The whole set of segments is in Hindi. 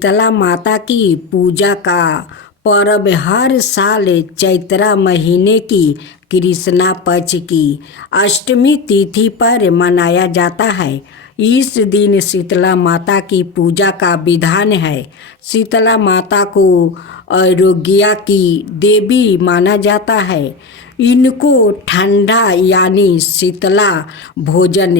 शीतला माता की पूजा का पर्व हर साल चैत्र महीने की कृष्णा पक्ष की अष्टमी तिथि पर मनाया जाता है। इस दिन शीतला माता की पूजा का विधान है। शीतला माता को आरोग्य की देवी माना जाता है। इनको ठंडा यानी शीतला भोजन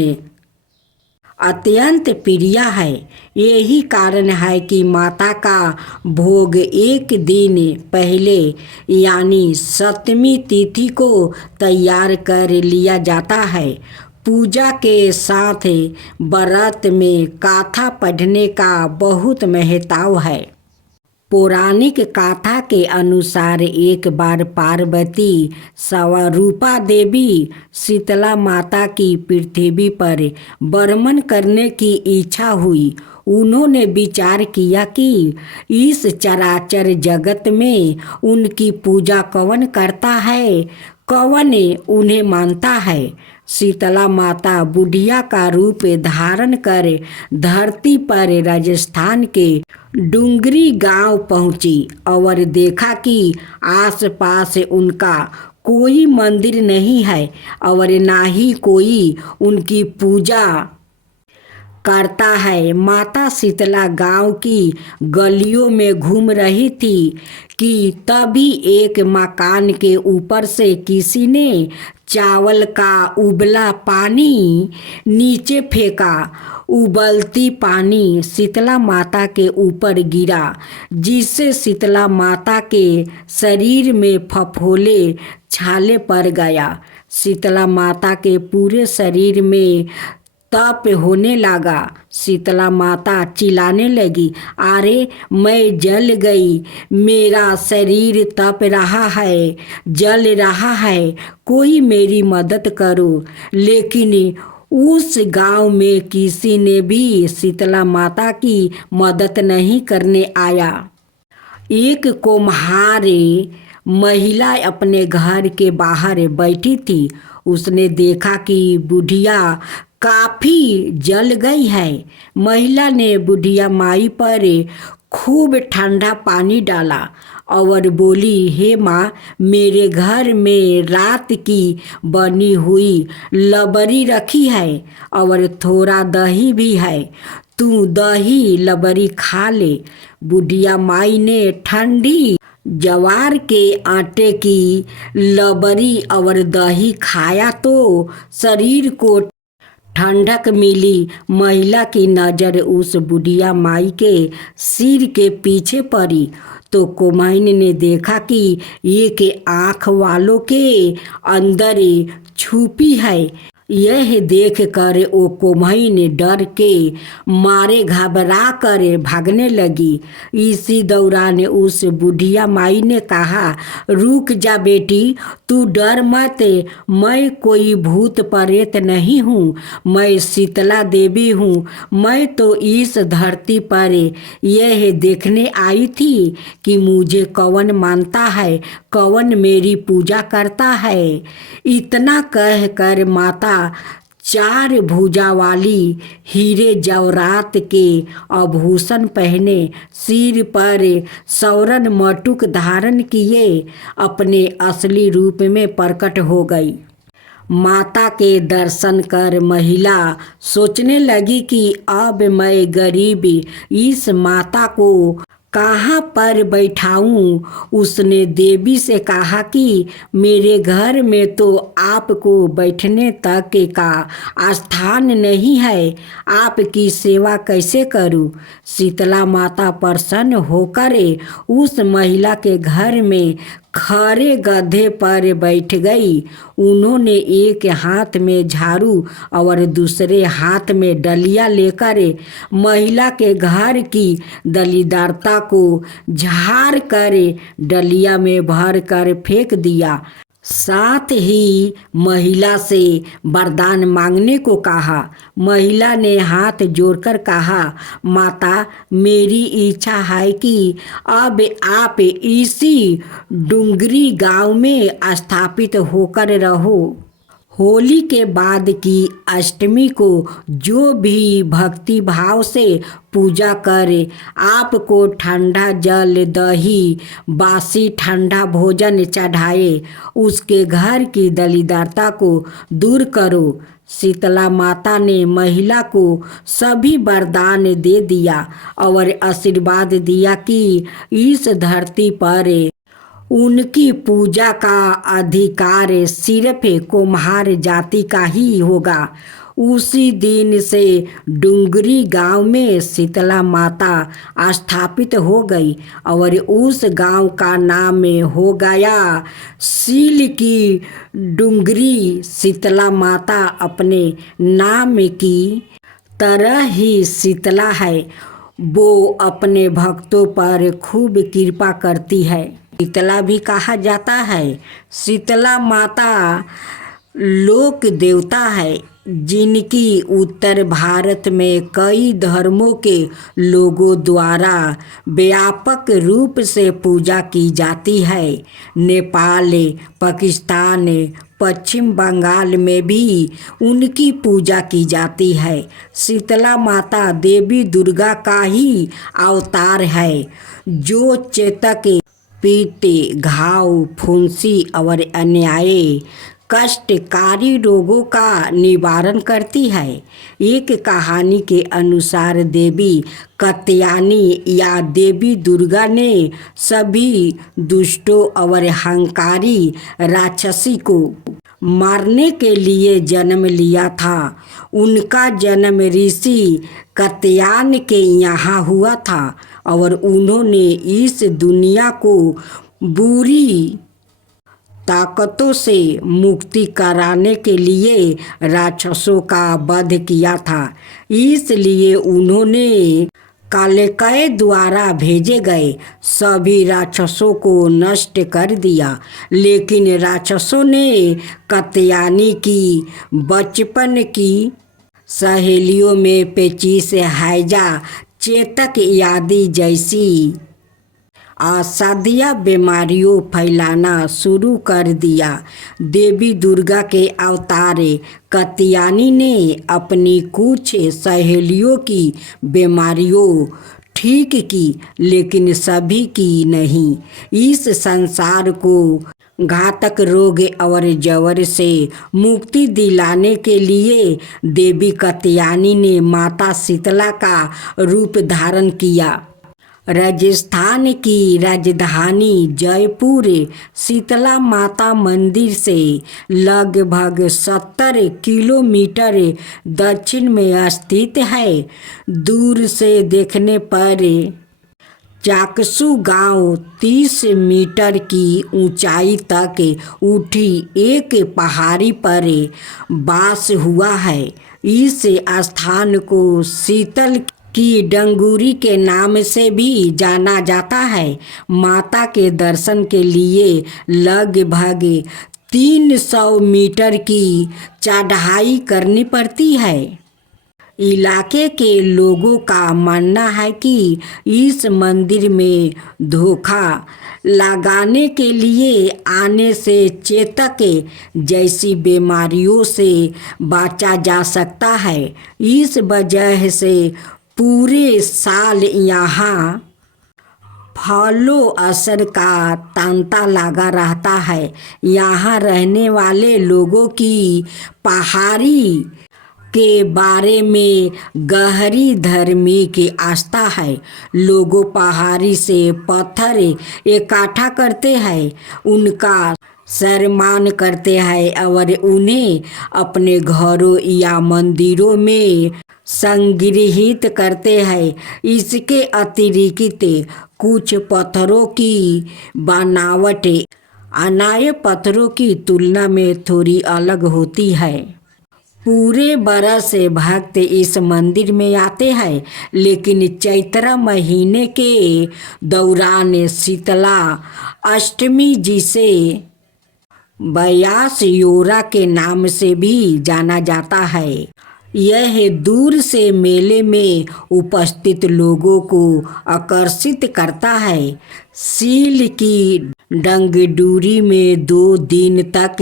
अत्यंत प्रिय है। यही कारण है कि माता का भोग एक दिन पहले यानी सप्तमी तिथि को तैयार कर लिया जाता है। पूजा के साथ व्रत में कथा पढ़ने का बहुत महत्व है। पौराणिक कथा के अनुसार एक बार पार्वती स्वरूपा देवी शीतला माता की पृथ्वी पर बर्मन करने की इच्छा हुई। उन्होंने विचार किया कि इस चराचर जगत में उनकी पूजा कौन करता है, कौन उन्हें मानता है। शीतला माता बुढ़िया का रूप धारण कर धरती पर राजस्थान के डुंगरी गांव पहुंची और देखा कि आसपास उनका कोई मंदिर नहीं है और ना ही कोई उनकी पूजा करता है। माता शीतला गांव की गलियों में घूम रही थी कि तभी एक मकान के ऊपर से किसी ने चावल का उबला पानी नीचे फेंका। उबलती पानी शीतला माता के ऊपर गिरा, जिससे शीतला माता के शरीर में फफोले छाले पड़ गया। शीतला माता के पूरे शरीर में तप होने लगा। शीतला माता चिल्लाने लगी, अरे मैं जल गई, मेरा शरीर तप रहा है, जल रहा है, कोई मेरी मदद करो। लेकिन उस गांव में किसी ने भी शीतला माता की मदद नहीं करने आया। एक कुम्हार महिला अपने घर के बाहर बैठी थी। उसने देखा कि बुढ़िया काफ़ी जल गई है। महिला ने बुढ़िया माई पर खूब ठंडा पानी डाला और बोली, हे माँ, मेरे घर में रात की बनी हुई लबरी रखी है और थोड़ा दही भी है, तू दही लबरी खा ले। बुढ़िया माई ने ठंडी जवार के आटे की लबरी और दही खाया तो शरीर को ठंडक मिली। महिला की नज़र उस बुढ़िया माई के सिर के पीछे पड़ी तो कुम्हार ने देखा कि एक आँख वालों के अंदर छुपी है। यह देख कर वो कुम्हार ने डर के मारे घबरा कर भागने लगी। इसी दौरान उस बुढ़िया माई ने कहा, रुक जा बेटी, तू डर मत, मैं कोई भूत प्रेत नहीं हूँ, मैं शीतला देवी हूँ। मैं तो इस धरती पर यह देखने आई थी कि मुझे कौन मानता है, कौन मेरी पूजा करता है। इतना कहकर माता चार भुजा वाली हीरे जवाहरात के आभूषण पहने, सिर पर स्वर्ण मटुक धारण किए अपने असली रूप में प्रकट हो गई। माता के दर्शन कर महिला सोचने लगी कि अब मैं गरीब इस माता को कहाँ पर बैठाऊं। उसने देवी से कहा कि मेरे घर में तो आपको बैठने तक का स्थान नहीं है, आपकी सेवा कैसे करूं। शीतला माता प्रसन्न होकर उस महिला के घर में खड़े गधे पर बैठ गई। उन्होंने एक हाथ में झाड़ू और दूसरे हाथ में डलिया लेकर महिला के घर की दलीदारता को झाड़ कर डलिया में भर कर फेंक दिया। साथ ही महिला से वरदान मांगने को कहा। महिला ने हाथ जोड़कर कहा, माता, मेरी इच्छा है कि अब आप इसी डुंगरी गांव में स्थापित होकर होली के बाद की अष्टमी को जो भी भक्ति भाव से पूजा करे, आपको ठंडा जल दही बासी ठंडा भोजन चढ़ाए, उसके घर की दरिद्रता को दूर करो। शीतला माता ने महिला को सभी वरदान दे दिया और आशीर्वाद दिया कि इस धरती पर उनकी पूजा का अधिकार सिर्फ कुम्हार जाति का ही होगा। उसी दिन से डुंगरी गांव में शीतला माता स्थापित हो गई और उस गांव का नाम हो गया सील की डुंगरी। शीतला माता अपने नाम की तरह ही शीतला है, वो अपने भक्तों पर खूब कृपा करती है। शीतला भी कहा जाता है। शीतला माता लोक देवता है, जिनकी उत्तर भारत में कई धर्मों के लोगों द्वारा व्यापक रूप से पूजा की जाती है। नेपाल, पाकिस्तान, पश्चिम बंगाल में भी उनकी पूजा की जाती है। शीतला माता देवी दुर्गा का ही अवतार है, जो चेतक, पित्त, घाव, फुंसी और अन्य कष्टकारी रोगों का निवारण करती है। एक कहानी के अनुसार देवी कात्यायनी या देवी दुर्गा ने सभी दुष्टों और अहंकारी राक्षसी को मारने के लिए जन्म लिया था। उनका जन्म ऋषि कात्यायन के यहाँ हुआ था और उन्होंने इस दुनिया को बुरी ताकतों से मुक्ति कराने के लिए राक्षसों का वध किया था। इसलिए उन्होंने कालकेय द्वारा भेजे गए सभी राक्षसों को नष्ट कर दिया। लेकिन राक्षसों ने कात्यायनी की बचपन की सहेलियों में पेचिश, हैजा, चेतक आदि जैसी असाध्य बीमारियों फैलाना शुरू कर दिया। देवी दुर्गा के अवतार कात्यायनी ने अपनी कुछ सहेलियों की बीमारियों ठीक की, लेकिन सभी की नहीं। इस संसार को घातक रोग और जवर से मुक्ति दिलाने के लिए देवी कात्यायनी ने माता शीतला का रूप धारण किया। राजस्थान की राजधानी जयपुर शीतला माता मंदिर से लगभग 70 किलोमीटर दक्षिण में स्थित है। दूर से देखने पर चाकसू गांव 30 मीटर की ऊंचाई तक उठी एक पहाड़ी पर वास हुआ है। इस स्थान को शीतल की डंगूरी के नाम से भी जाना जाता है। माता के दर्शन के लिए लगभग 300 मीटर की चढ़ाई करनी पड़ती है। इलाके के लोगों का मानना है कि इस मंदिर में धोखा लगाने के लिए आने से चेतक जैसी बीमारियों से बचा जा सकता है। इस वजह से पूरे साल यहाँ फलो असर का तांता लगा रहता है। यहाँ रहने वाले लोगों की पहाड़ी के बारे में गहरी धार्मिक आस्था है। लोगों पहाड़ी से पत्थर इकट्ठा करते हैं, उनका सम्मान करते हैं और उन्हें अपने घरों या मंदिरों में संग्रहित करते हैं। इसके अतिरिक्त कुछ पत्थरों की बनावट अन्य पत्थरों की तुलना में थोड़ी अलग होती है। पूरे बरस भक्त इस मंदिर में आते हैं, लेकिन चैत्र महीने के दौरान शीतला अष्टमी, जिसे ब्यास योरा के नाम से भी जाना जाता है, यह दूर से मेले में उपस्थित लोगों को आकर्षित करता है। सील की डंगडूरी में 2 दिन तक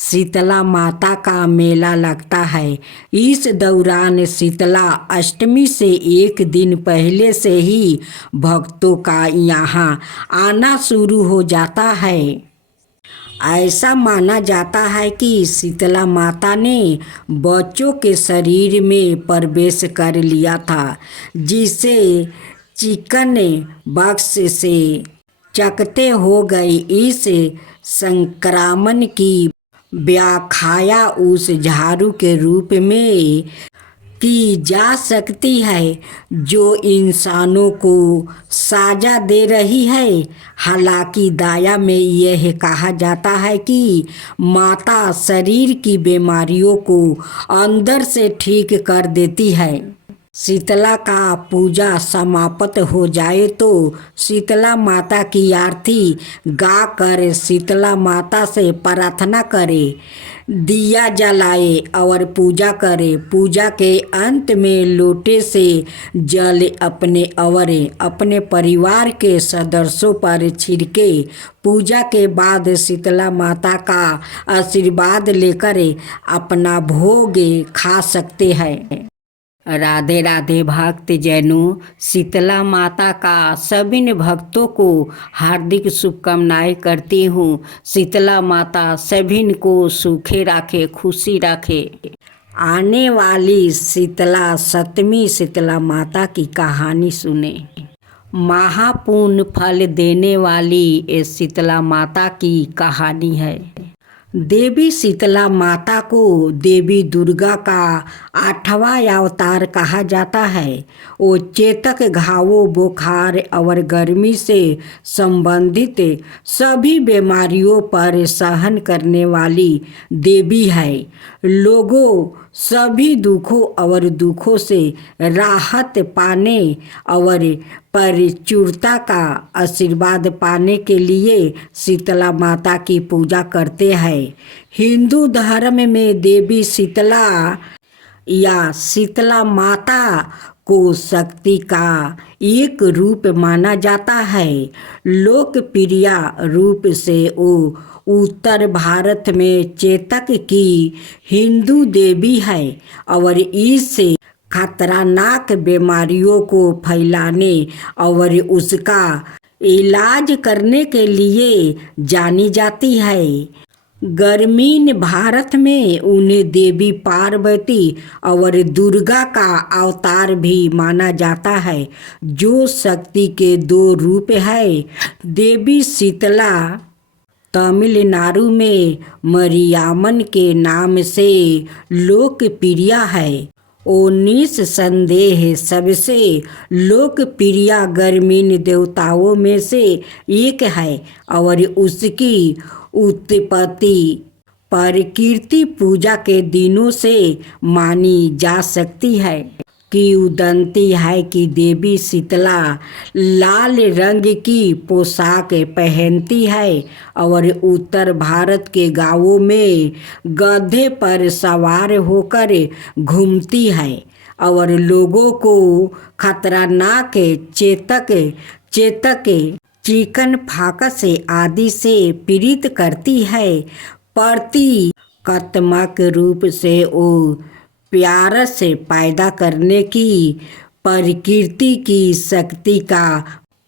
शीतला माता का मेला लगता है। इस दौरान शीतला अष्टमी से 1 दिन पहले से ही भक्तों का यहाँ आना शुरू हो जाता है। ऐसा माना जाता है कि शीतला माता ने बच्चों के शरीर में प्रवेश कर लिया था, जिसे चिकन बॉक्स से चकते हो गई। इस संक्रमण की व्याख्या उस झाड़ू के रूप में की जा सकती है जो इंसानों को साजा दे रही है। हालांकि दाया में यह कहा जाता है कि माता शरीर की बीमारियों को अंदर से ठीक कर देती है। शीतला का पूजा समाप्त हो जाए तो शीतला माता की आरती गा कर शीतला माता से प्रार्थना करे, दिया जलाए और पूजा करे। पूजा के अंत में लोटे से जल अपने और अपने परिवार के सदस्यों पर छिड़के। पूजा के बाद शीतला माता का आशीर्वाद लेकर अपना भोग खा सकते हैं। राधे राधे भक्त जनों, शीतला माता का सभी भक्तों को हार्दिक शुभकामनाएं करती हूँ। शीतला माता सभी को सूखे रखे, खुशी रखे। आने वाली शीतला सप्तमी शीतला माता की कहानी सुने। महापुण्य फल देने वाली इस शीतला माता की कहानी है। देवी शीतला माता को देवी दुर्गा का 8वां अवतार कहा जाता है। वो चेतक, घावों, बुखार और गर्मी से संबंधित सभी बीमारियों पर सहन करने वाली देवी है। लोगों सभी दुखों से राहत पाने और परिचूरता का आशीर्वाद पाने के लिए शीतला माता की पूजा करते हैं। हिंदू धर्म में देवी शीतला या शीतला माता को शक्ति का एक रूप माना जाता है। लोकप्रिय रूप से वो उत्तर भारत में चेतक की हिंदू देवी है और इस खतरनाक बीमारियों को फैलाने और उसका इलाज करने के लिए जानी जाती है। ग्रामीण भारत में उन्हें देवी पार्वती और दुर्गा का अवतार भी माना जाता है, जो शक्ति के 2 रूप है। देवी शीतला तमिलनाडु में मरियामन के नाम से लोकप्रिय है। वो निस्संदेह सबसे लोकप्रिय ग्रामीण देवताओं में से एक है और उसकी उत्पत्ति प्रकृति पूजा के दिनों से मानी जा सकती है। किंवदंती है कि देवी शीतला लाल रंग की पोशाक पहनती है और उत्तर भारत के गांवों में गधे पर सवार होकर घूमती है और लोगों को खतरनाक चेतक चिकन पॉक्स आदि से पीड़ित करती है। प्रतीकात्मक रूप से वो प्यार से पैदा करने की प्रकृति की शक्ति का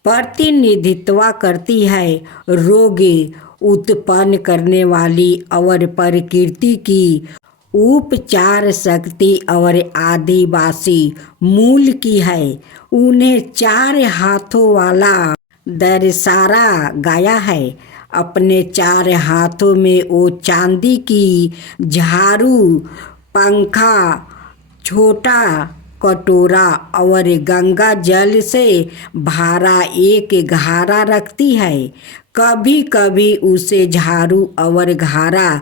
प्रतिनिधित्व करती है। रोग उत्पन्न करने वाली और प्रकृति की उपचार शक्ति और आदिवासी मूल की है। उन्हें 4 हाथों वाला दशहरा गाया है। अपने 4 हाथों में वो चांदी की झाड़ू, पंखा, छोटा कटोरा और गंगा जल से भरा एक घड़ा रखती है। कभी कभी उसे झाड़ू और घड़ा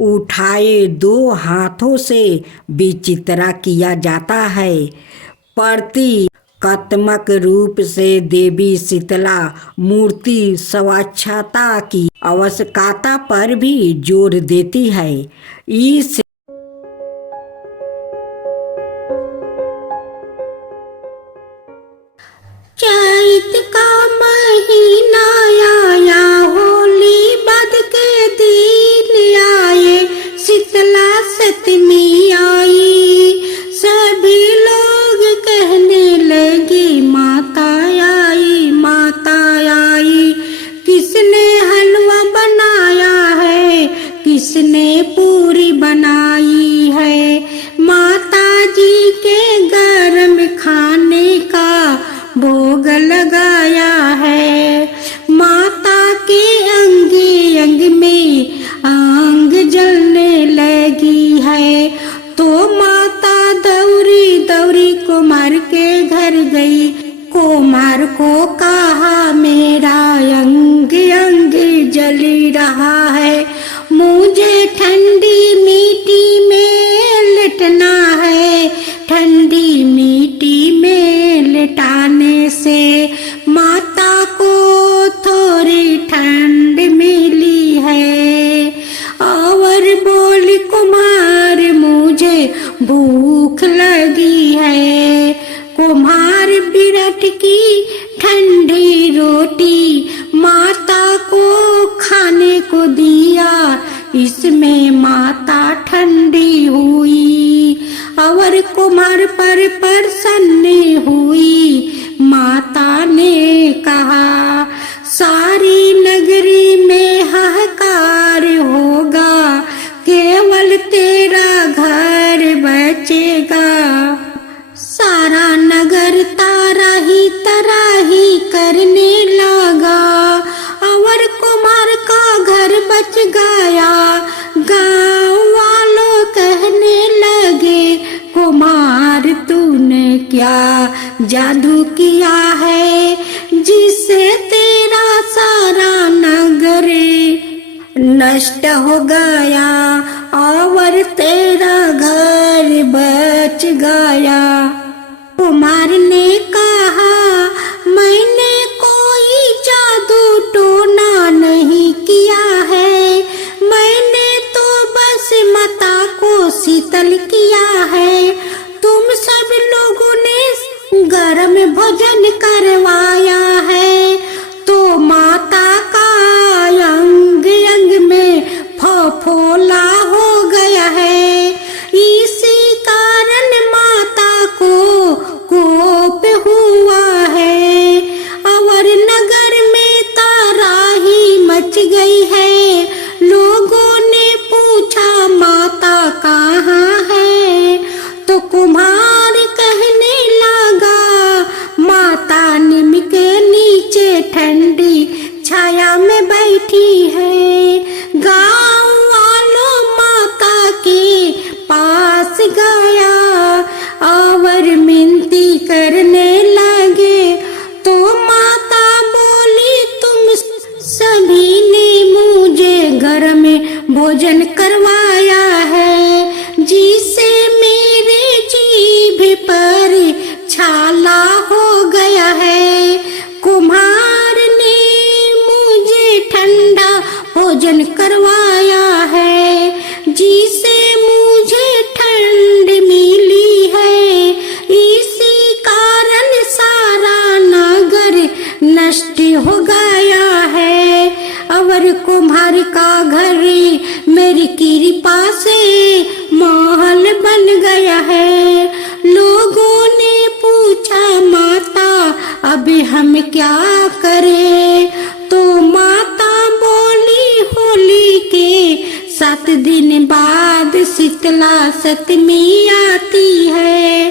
उठाए 2 हाथों से विचित्रा किया जाता है। प्रतीकात्मक रूप से देवी शीतला मूर्ति स्वच्छता की आवश्यकता पर भी जोर देती है। इस चैत का महीना आया हो बनाई है। माता जी के गरम खाने का भोग लगाया है। माता के अंग अंग में आग जलने लगी है। तो माता दौड़ी दौड़ी कुमार के घर गई। कुमार को कहा मेरा अंग अंग जल रहा है, मुझे ठंडी मिट्टी में लेटना है। ठंडी मिट्टी में लेटाने से माता को थोड़ी ठंड मिली है। और बोली कुमार मुझे भूख लगी है। कुम्हार बिरट की ठंडी रोटी माता को खाने को दिया। इसमें माता ठंडी हुई और कुम्हार पर प्रसन्न हुई। माता ने कहा सारी नगरी में हाहाकार होगा, केवल तेरा घर बचेगा। सारा नगर तराही करने लगा और कुमार का घर बच गया। गांव वालों कहने लगे कुमार तूने क्या जादू किया है, जिससे तेरा सारा नगर नष्ट हो गया और तेरा घर बच गया। कुमार ने कहा मैंने कोई जादू टोना नहीं किया है, मैंने तो बस माता को शीतल किया है। तुम सब लोगों ने गरम भोजन करवाया है तो माता का अंग अंग में फफोला हो गया है। इसी कारण माता को कोप हुआ है और नगर में तराही मच गई है। लोगों ने पूछा माता कहाँ है, तो कुम्हार कहने लगा माता नीम के नीचे ठंडी छाया में बैठी है। गांव वालों माता के पास गया और मिनती करने लगे तो माता बोली तुम सभी ने मुझे घर में भोजन करवाया है, जिसे मेरे जीभ पर छाला हो गया है। कुम्हार ने मुझे ठंडा भोजन करवाया है, जिसे मुझे ठंड मिली है। इसी कारण सारा नगर नष्ट हो गया है और कुम्हार का घर मेरी कृपा से महल बन गया है। लोगों ने पूछा माता अभी हम क्या करें, तो माता बोली होली के 7 दिन बाद शीतला सप्तमी आती है।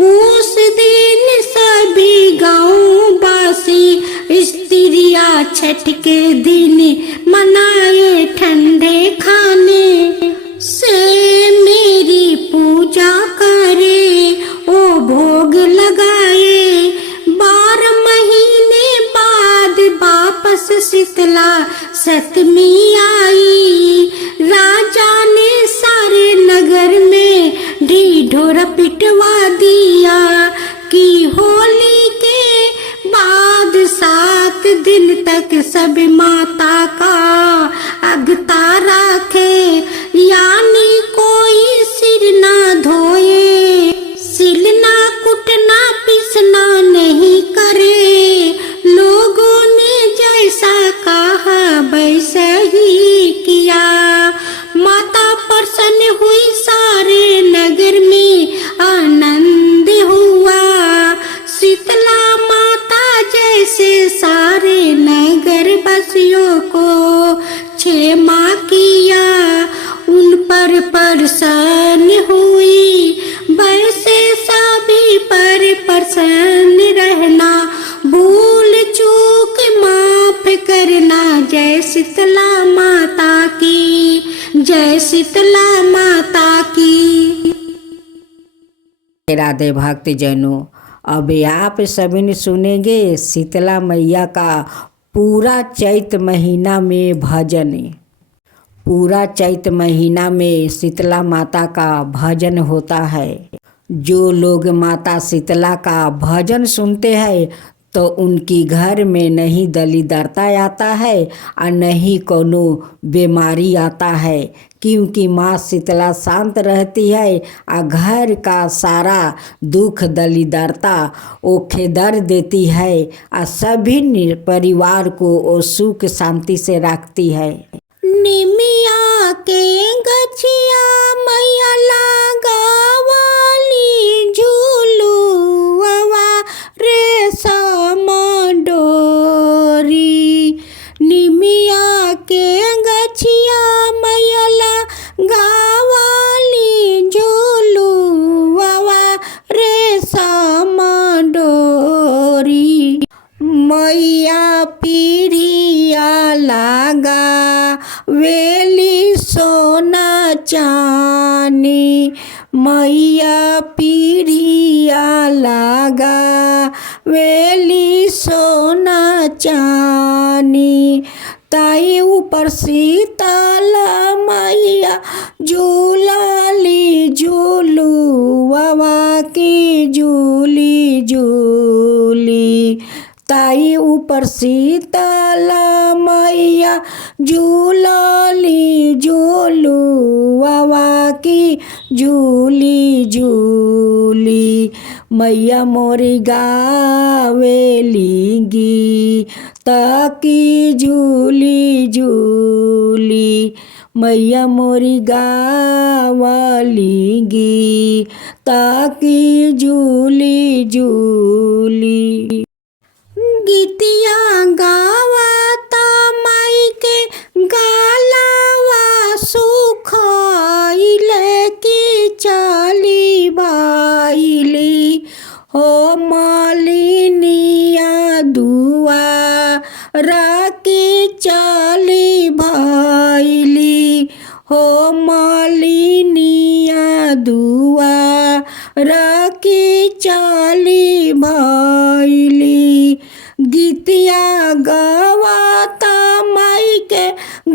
उस दिन सभी गाँव वासी स्त्रियाँ छठ के दिन मनाए ठंडे खाने से मेरी पूजा करे, ओ भोग लगाए। 12 महीने बाद वापस शीतला सप्तमी आई। राजा ने सारे नगर में ढिढोरा पिटवा दिया कि होली के बाद 7 दिन तक सब माता का अगता रखे, यानी कोई सिर ना धोए, सिलना कुटना पिसना नहीं करे। लोगों ने जैसा कहा वैसा ही किया। माता प्रसन्न हुई, सारे नगर में आनंद हुआ। शीतला माता जैसे सारे नगर वासियों को क्षमा किया राधे भक्त जनों, अब आप सभी ने सुनेंगे शीतला मैया का पूरा चैत महीना में भजन। पूरा चैत महीना में शीतला माता का भजन होता है। जो लोग माता शीतला का भजन सुनते हैं तो उनकी घर में नहीं दलिद्रता आता है और नहीं कोनो बीमारी आता है, क्योंकि माँ शीतला शांत रहती है और घर का सारा दुख दलिद्रता वो खेदर देती है और सभी परिवार को वो सुख शांति से रखती है। निमिया के गछिया मैया लगावली झूलुआ रेशम डोरी। निमिया के गछिया मैया लगावली झूलुआ रेशम डोरी। मैया पीढ़िया लगा वेली सोना चानी। मैया पीढ़िया लगा वेली सोना चानी। ताई ऊपर शीतल मैया झूलाली झूलुआ की झूली झूली। ताई ऊपर शीतल मैया झूलाली झूलुआ की झूली झूली। मैया मोरी गावेली गीत की झूली झूली। मैया मोरी गावली गीत की झूली झूली। गीतिया गावता माई के गालावा सुखाइले की चाली बाइली। हो मालिनिया दुआरा की चाली भाइली। हो मालिनिया दुआरा की चाली भाइली। गीतिया गवाता माई के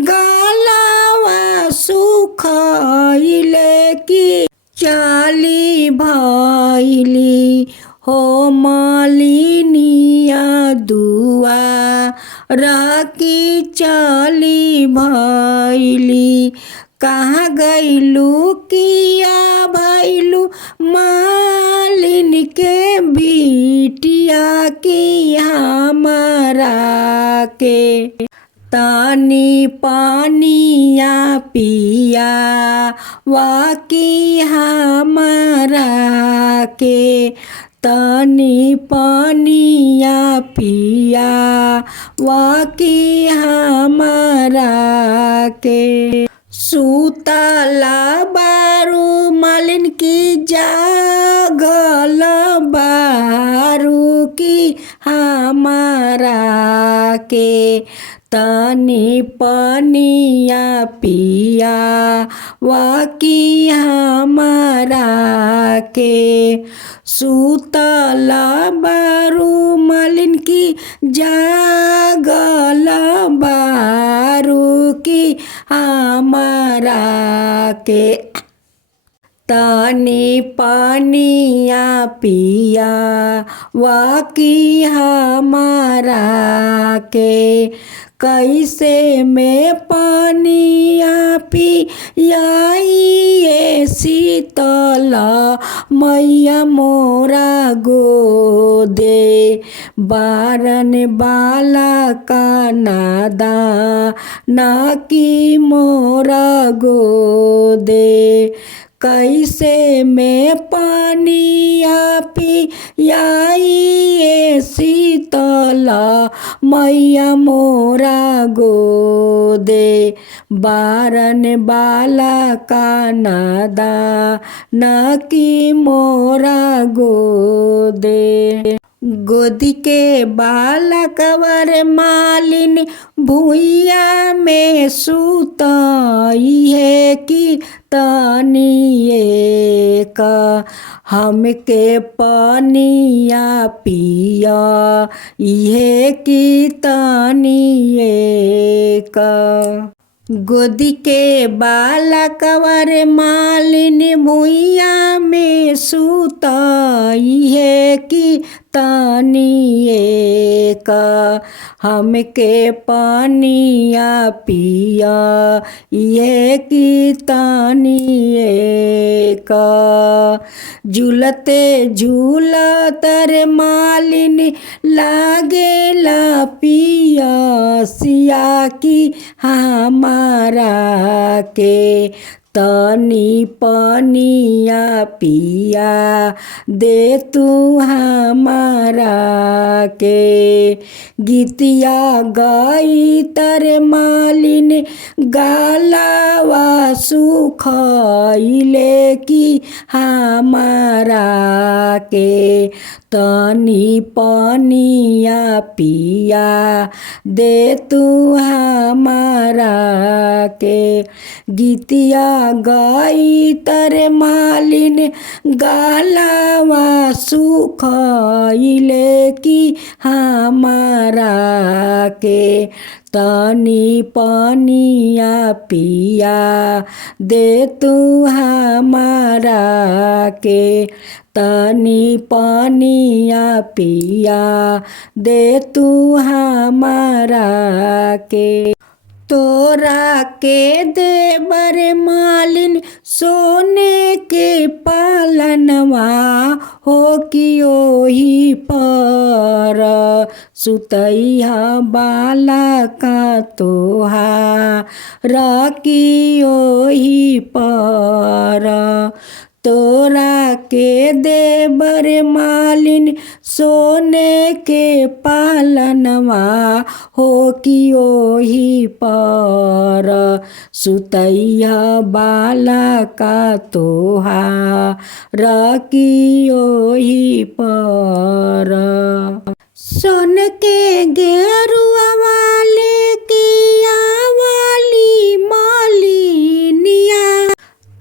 गालावा सुखाइले की चाली भाइली। हो मालिनिया दुआरा की चाली भाइली। कहाँ गइलू किया भैलू मालिन के बिटिया की हमारा के। तानी पानिया पिया वाकी हमारा के। तानी पानिया पिया वाकी हमारा के। सूतला बारू मालिन की जागल बारू की हमारा के। तानी पानिया पिया वाकी हमारा के। सूतला बारू मालिन की जागल बारू की हमारा के। तानी पानिया पिया वाकी हमारा के। कैसे में पानिया पियाई शीतला मैया मोरा गोदे। बारन बाला का नादा ना की मोरा गोदे। कैसे में पानिया पियाई शीतला मैया मोरा गोदे। बारन बाला का नादा ना की मोरा गोदे। गोदी के बालकवर मालिन भुइया में सुतई है कि तनिए का हमके पनिया पिया इहे कि तनिए का। गोदी के बालकवर मालिन भुइया में सुतई है कि तनिए का हमके पनिया पिया ये कि तनिए का। झूलते झूलतर मालिन लागेला पिया सिया की हमारा के तनी पनिया पिया दे तू हमारा के। गीतिया गई तर मालिन गालावा सुखइले कि हमारा के तनी पनिया पिया दे तू हमारा के। गीतिया गई तर मालिन गालावा सुखइले कि हमारा के तनी पनिया पिया दे तू हमारा के तनी पनिया पिया दे तू हमारा के। तोरा के देवर मालिन सोने के पालनवा हो कि ओही पर सुतैहा बाला का तोहार कि ओही पर। तोरा के देवर मालिन सोने के पालनवा हो कि ओही पर सुतैया बाला का तोहार कि ओही पर। सोन के गेरुआ वाले किया वाली मालिनिया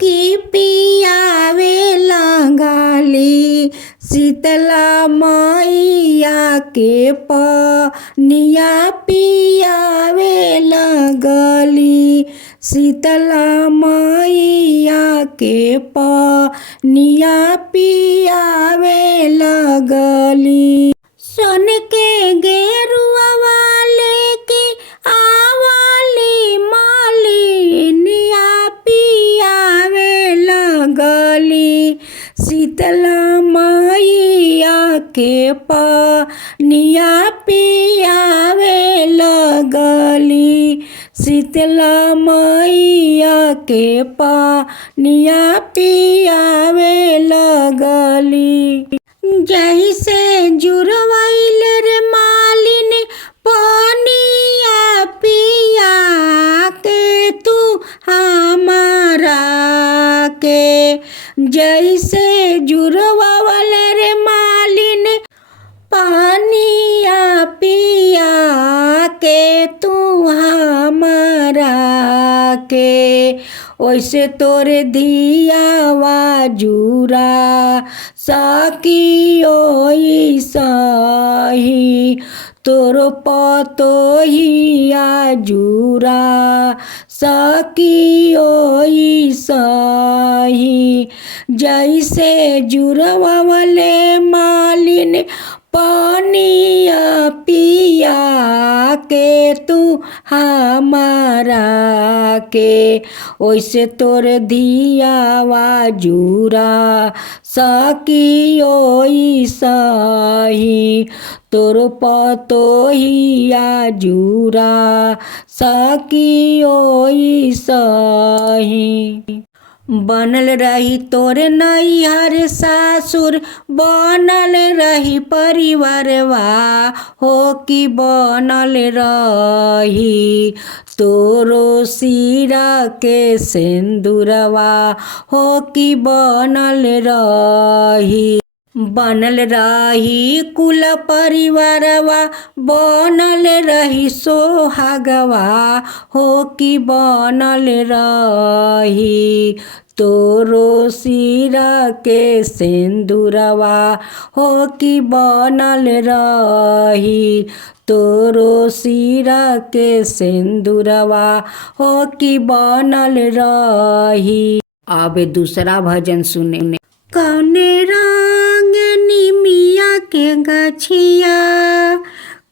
की पियावे लगाली शीतला मैया के पनिया पियावे लगली शीतला मैया के पनिया पियावे लगली। सोन के गेरुआ वाले के आवाली मालिनिया पियावे लगली शीतला मैया के पनिया पियावे लगली शीतला मैया के पनिया पियावे लगली। जैसे जुड़वैल रे मालिन पनिया पिया के तू हमारा के जैसे जुड़वल रे मालिन पनिया पिया के तू हमारा के वैसे तोरे दियावा जुरा सकी ओई सही तोरो पतोहिया जुरा सकी ओई सही जैसे जुड़वले मालिन पनिया पिया के तू हमारा के वैसे तोर दियावा जुरा सकी ओई सही तोर पतोहिया जुरा सकी ओई सही। बनल रही तोरे नैहर सासुर बनल रही परिवारवा हो कि बनल रही तोरो सिरा के सिंदूरवा हो कि बनल रही बनल रही कुल परिवारवा, बनल रही सोहागवा हो कि बनल रही तोरो सिरा के सिंदूरवा हो कि बनल रही तोरो सिरा के सिंदूरवा हो कि बनल रही। अब दूसरा भजन सुने। कौने रंग निमिया के गछिया,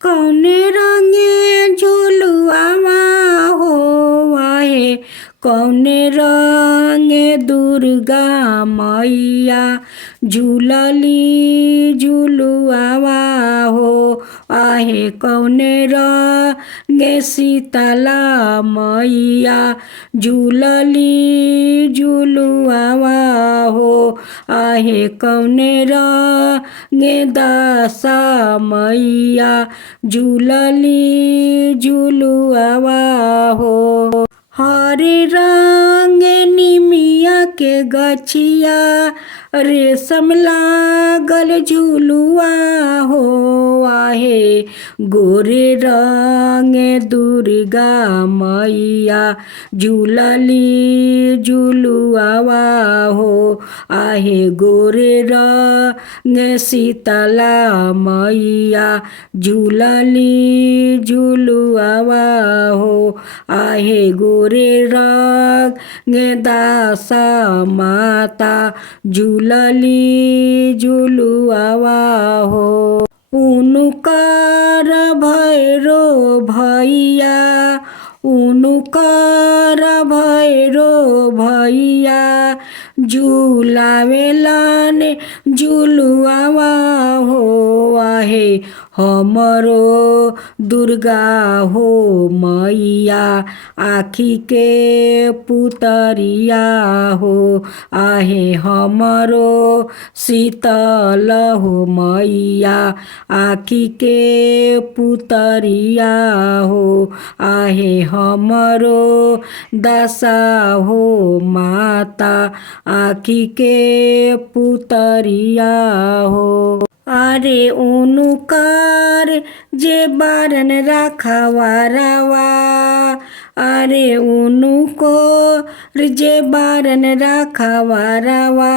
कौने रंगे झुलुआवा हो आहे, कौने रंगे दुर्गा मैया झूलली झुलुआवा हो आहे, कौने रंगे शीतला मैया झूलली झुलुआवा हो आहे, कौने रंगे दासा मैया झूलली झुलुआवा हो। हरे रंग निमिया के गछिया, रेशम लागल झुलुआ हो आहे, गोरे रंग दुर्गा मैया झूलली झुलुआवा हो आहे, गोरे रंग शीतला मैया झूलली झुलुआवा हो आहे, गोरे रंग दासा माता झूलली झुलुआवा हो। उनुकर भैरो भैया, उनुकर भैरो भैया झूलावेलन झुलुआवा हो आहे, हमरो दुर्गा हो मैया आखी के पुतरिया हो आहे, हमरो शीतल हो मैया आखी के पुतरिया हो आहे, हमरो दशा हो माता आखी के पुतरिया हो। अरे उनुकर जे बारन रखवारवा, अरे उनको जे बारन रखवारवा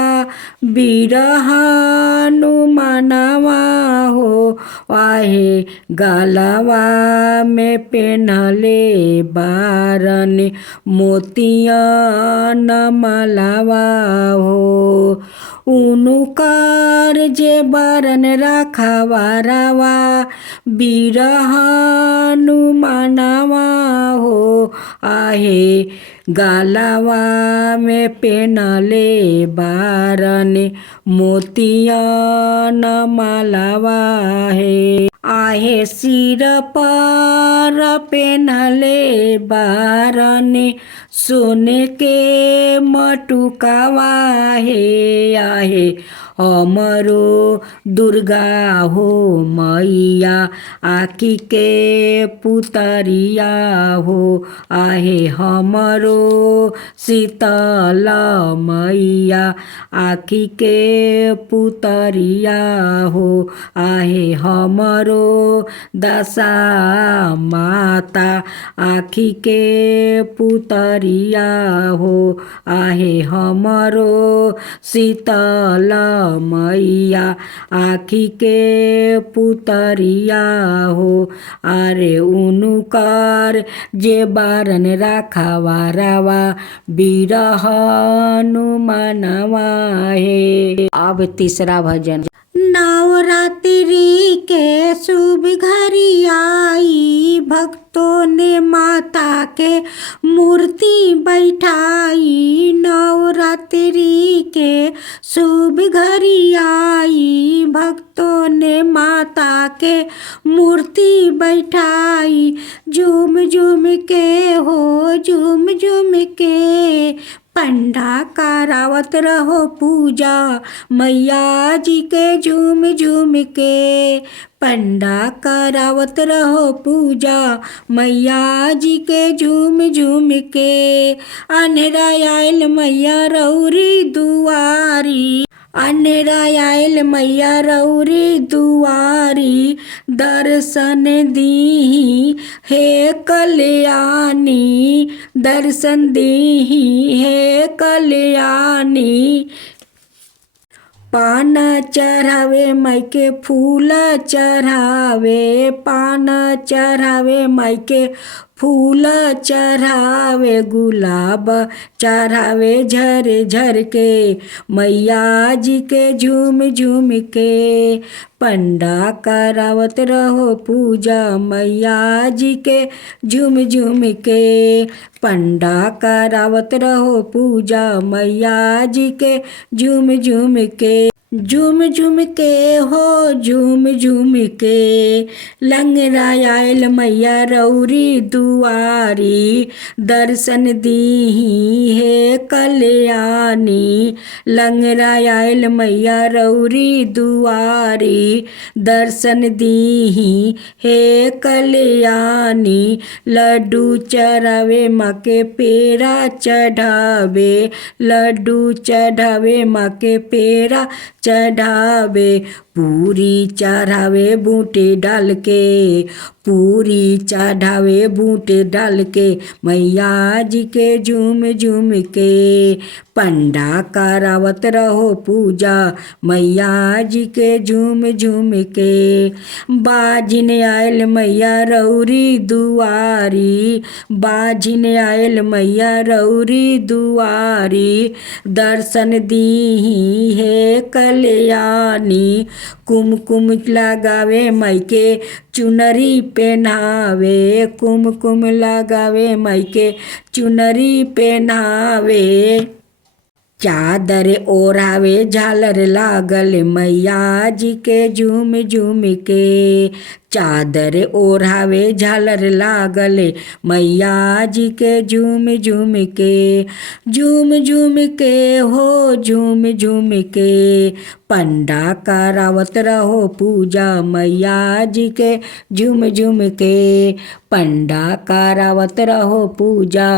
बिरहानु मनवा हो आहे, गलवा में पेनले बारन मोतिया नमलवा हो, उनुकर जे बारन रखवारवा बिरहानु मनवा हो आहे, गलवा में पेनले बारन मोतिया नमलवा है आहे, सिर पर पेनले बारन सोने के मटुकावा है आहे, हमरो दुर्गा हो मैया आखी के पुतरिया हो आहे, हमरो शीतल मैया आखी के पुतरिया हो आहे, हमरो दशा माता आखी के पुतरिया हो आहे, हमरो शीतल मैया आखी के पुतरिया हो। अरे उनुकर जे बारन रखवारवा बिरहानु मनवा है। अब तीसरा भजन। नवरात्रि के शुभ घड़ी आई, भक्तों ने माता के मूर्ति बैठाई, नवरात्रि के शुभ घड़ी आई, भक्तों ने माता के मूर्ति बैठाई, झूम झूम के हो झूम झूम के पंडा करावत रहो पूजा मैया जी के झूम झूम के, पंडा करावत रहो पूजा मैया जी के झूम झूम के, अनहरा आयल मैया रौरी दुआरी, अनेरा आयल मैया रौरी दुआरी दर्शन दीही हे कल्याणी दर्शन दीही हे कल्याणी पान चढ़ावे मायके फूल चढ़ावे पान चढ़ावे मायके फूल चढ़ावे गुलाब चढ़ावे झर झर के मैया जी के झूम झूम के पंडा करावत रहो पूजा मैया जी के झूम झूम के पंडा करावत रहो पूजा मैया जी के झूम झूम के झूम झूम के हो झूम झूम के लंगरा आयल मैया रौरी दुआरी दर्शन दीही हे कल्याणी लंगरा आयल मैया रौरी दुआरी दर्शन दीही हे कल्याणी लड्डू चढ़ावे माँ के पेड़ा चढ़ावे लड्डू चढ़ावे माँ के पेड़ा चढ़ावे पूरी चढ़ावे बूटे डाल के पूरी चढ़ावे बूटे डाल के मैया जी के झूम झूम के पंडा करावत रहो पूजा मैया जी के झूम झूम के बाजिन आयल मैया रौरी दुआरी बाजिन आयल मैया रौरी दुआरी दर्शन दीही हे कल्याणी कुमकुम लगावे मायके चुनरी पहनावे कुमकुम लगावे मायके चुनरी पहनावे चादर ओढ़ावे झालर लागल मैया जी के झूम झूम के चादर ओढ़ावे झालर लागल मैया जी के झूम झूम के हो झूम झूम के पंडा करावत रहो पूजा मैया जी के झूम झूम के पंडा करावत रहो पूजा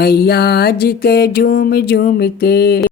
मैया जी के झूम झूम के।